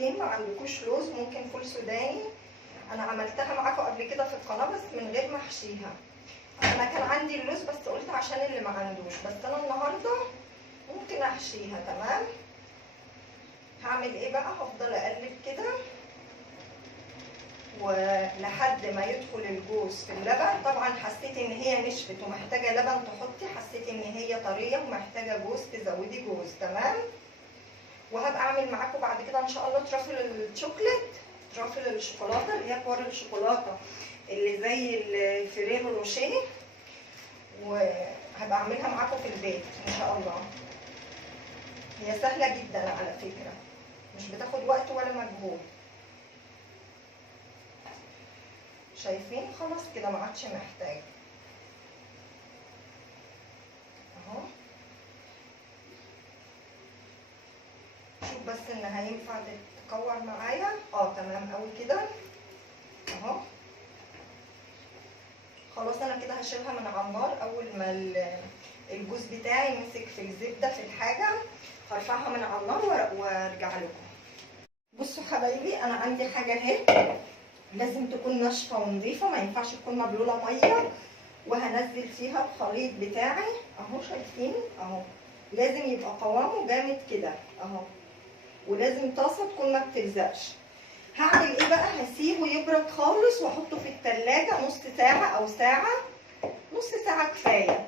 ما عندكوش لوز ممكن فول سوداني. انا عملتها معاكم قبل كده في القناه بس من غير ما احشيها. انا كان عندي اللوز بس قلت عشان اللي ما عندوش، بس انا النهارده ممكن احشيها. تمام. هعمل ايه بقى؟ هفضل اقلب كده ولحد ما يدخل الجوز في اللبن. طبعا حسيت ان هي نشفت ومحتاجه لبن تحطي، حسيت ان هي طريه ومحتاجه جوز تزودي جوز. تمام. وهبقى اعمل معاكم بعد كده ان شاء الله ترافل الشوكليت، ترافل الشوكولاته اللي هي كور الشوكولاته اللي زي الفريرو روشيه، وهبقى اعملها معاكم في البيت ان شاء الله. هي سهله جدا على فكره، مش بتاخد وقت ولا مجهود. شايفين؟ خلاص كده ما عادش محتاج اهو. شوف بس ان هينفع تتكور معايا. تمام قوي كده اهو. خلاص انا كده هشيلها من على النار. اول ما الجوز بتاعي مسك في الزبده في الحاجه هرفعها من على النار وارجع لكم. بصوا حبايبي، انا عندي حاجه اهي لازم تكون ناشفه ونظيفه، ما ينفعش تكون مبلوله ميه. وهنزل فيها الخليط بتاعي اهو. شايفين اهو؟ لازم يبقى قوامه جامد كده اهو، ولازم طاسه تكون ما بتلزقش. هعمل ايه بقى؟ هسيبه يبرد خالص واحطه في التلاجة نص ساعه او ساعه. نص ساعه كفايه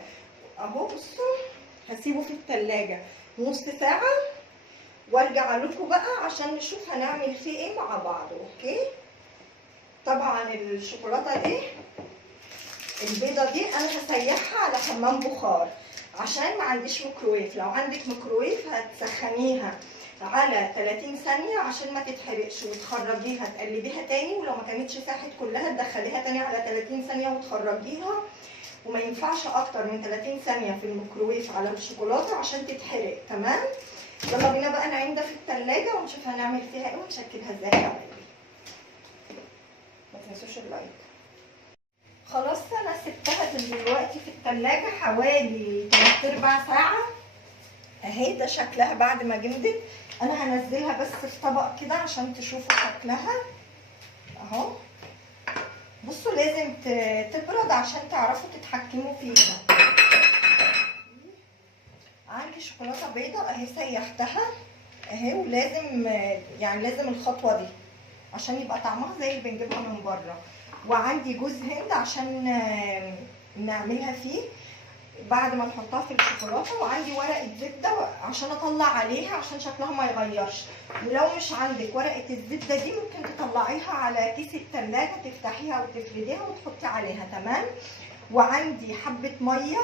اهو. بصوا هسيبه في التلاجة نص ساعه وارجع لكم بقى عشان نشوف هنعمل فيه ايه مع بعض. اوكي. طبعا الشوكولاته دي البيضه دي انا هسيحها على حمام بخار عشان ما عنديش ميكروويف. لو عندك ميكروويف هتسخنيها على 30 ثانيه عشان ما تتحرقش، وتخرجيها تقلبيها تاني، ولو ما كانتش ساحت كلها تدخليها تاني على 30 ثانيه وتخرجيها. وما ينفعش اكتر من 30 ثانيه في الميكروويف على الشوكولاته عشان تتحرق. تمام. يلا بينا بقى نعين ده في التلاجة ونشوف هنعمل فيها ايه ونشكلها ازاي يا حبايبي. ما تنسوش اللايك. خلاص انا سبتها دلوقتي في التلاجة حوالي 3/4 ساعة اهي. ده شكلها بعد ما جمدت. انا هنزلها بس في طبق كده عشان تشوفوا شكلها اهو. بصوا لازم تبرد عشان تعرفوا تتحكموا فيها. عندي شوكولاته بيضه اهي سيحتها اهي، ولازم يعني لازم الخطوه دي عشان يبقى طعمها زي اللي بنجيبها من بره. وعندي جوز هند عشان نعملها فيه بعد ما نحطها في الشوكولاته. وعندي ورقه زبده عشان اطلع عليها عشان شكلها ما يغيرش. ولو مش عندك ورقه الزبده دي ممكن تطلعيها على كيس التلاجة، تفتحيها وتفرديها وتحطي عليها. تمام. وعندي حبه ميه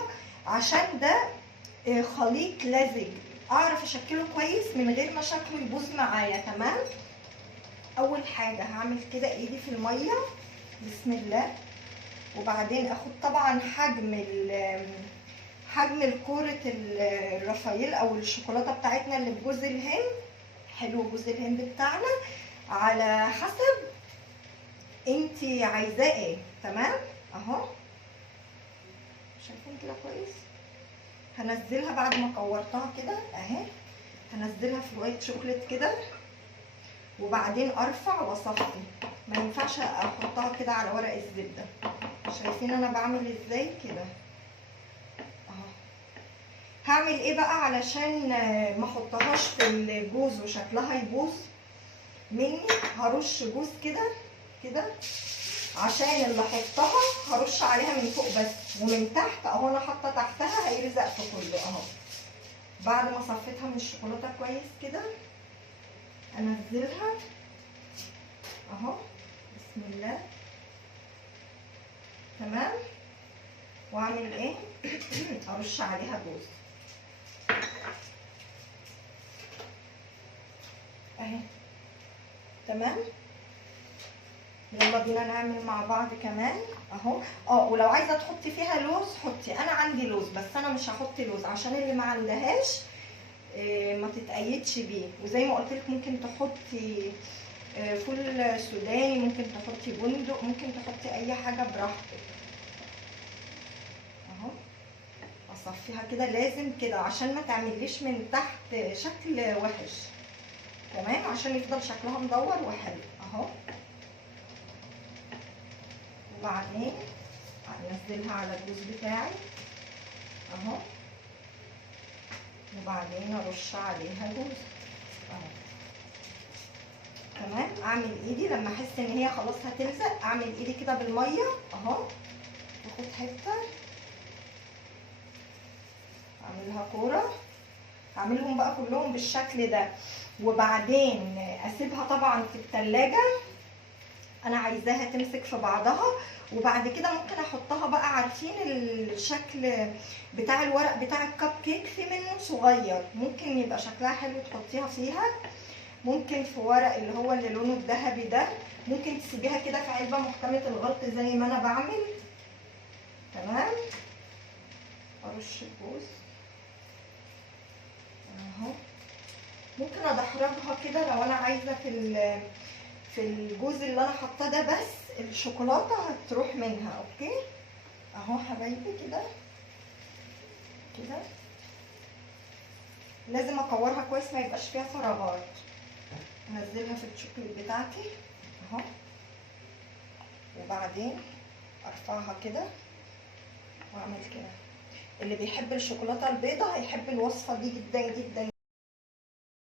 عشان ده خليط لزج اعرف اشكله كويس من غير ما شكله يبوظ معايا. تمام. اول حاجه هعمل كده ايدي في الميه بسم الله، وبعدين اخد طبعا حجم الكوره الرفايل او الشوكولاته بتاعتنا اللي بجوز الهند. حلو جوز الهند بتاعنا على حسب انتي عايزاه ايه. تمام اهو. شايفين كده كويس؟ هنزلها بعد ما كورتها كده اهي. هنزلها في وايت شوكليت كده وبعدين ارفع واصفي. ما ينفعش احطها كده على ورق الزبده. شايفين انا بعمل ازاي كده اهو. هعمل ايه بقى علشان ما احطهاش في الجوز وشكلها يبوظ مني؟ هرش جوز كده كده عشان اللي احطها هرش عليها من فوق بس، ومن تحت اهو انا حاطه تحتها هيلزق في كله اهو. بعد ما صفيتها من الشوكولاته كويس كده انزلها اهو بسم الله. تمام. واعمل ايه؟ ارش عليها جوز اهي. تمام. يلا بينا نعمل مع بعض كمان اهو. ولو عايزه تحطي فيها لوز حطي. انا عندي لوز بس انا مش هحط لوز عشان اللي ما عندهاش ما تتقيدش بيه. وزي ما قلت لك ممكن تحطي فول سوداني، ممكن تحطي بندق، ممكن تحطي اي حاجه براحتك اهو. اصفيها كده لازم كده عشان ما تعمليش من تحت شكل وحش. تمام، عشان يفضل شكلها مدور وحلو اهو. وبعدين هنزلها على الجوز بتاعي اهو، وبعدين ارش عليها جوز اهو. تمام، اعمل ايدي لما احس ان هي خلاص هتلزق، اعمل ايدي كده بالميه اهو، اخد حته اعملها كوره، اعملهم بقى كلهم بالشكل ده. وبعدين اسيبها طبعا في التلاجة، انا عايزاها تمسك في بعضها. وبعد كده ممكن احطها بقى، عارفين الشكل بتاع الورق بتاع الكب كيك في منه صغير، ممكن يبقى شكلها حلو تحطيها فيها. ممكن في ورق اللي هو اللي لونه الذهبي ده، ممكن تسيبيها كده في علبه محكمه الغلق زي ما انا بعمل. تمام، ارش الجوز اهو. ممكن ادحرجها كده لو انا عايزه في الجوز اللي انا حاطاه ده، بس الشوكولاته هتروح منها. اوكي اهو حبايبي كده كده. لازم اكورها كويس ما يبقاش فيها فراغات. انزلها في الشوكليت بتاعتي اهو، وبعدين ارفعها كده واعمل كده. اللي بيحب الشوكولاته البيضاء هيحب الوصفه دي جدا جدا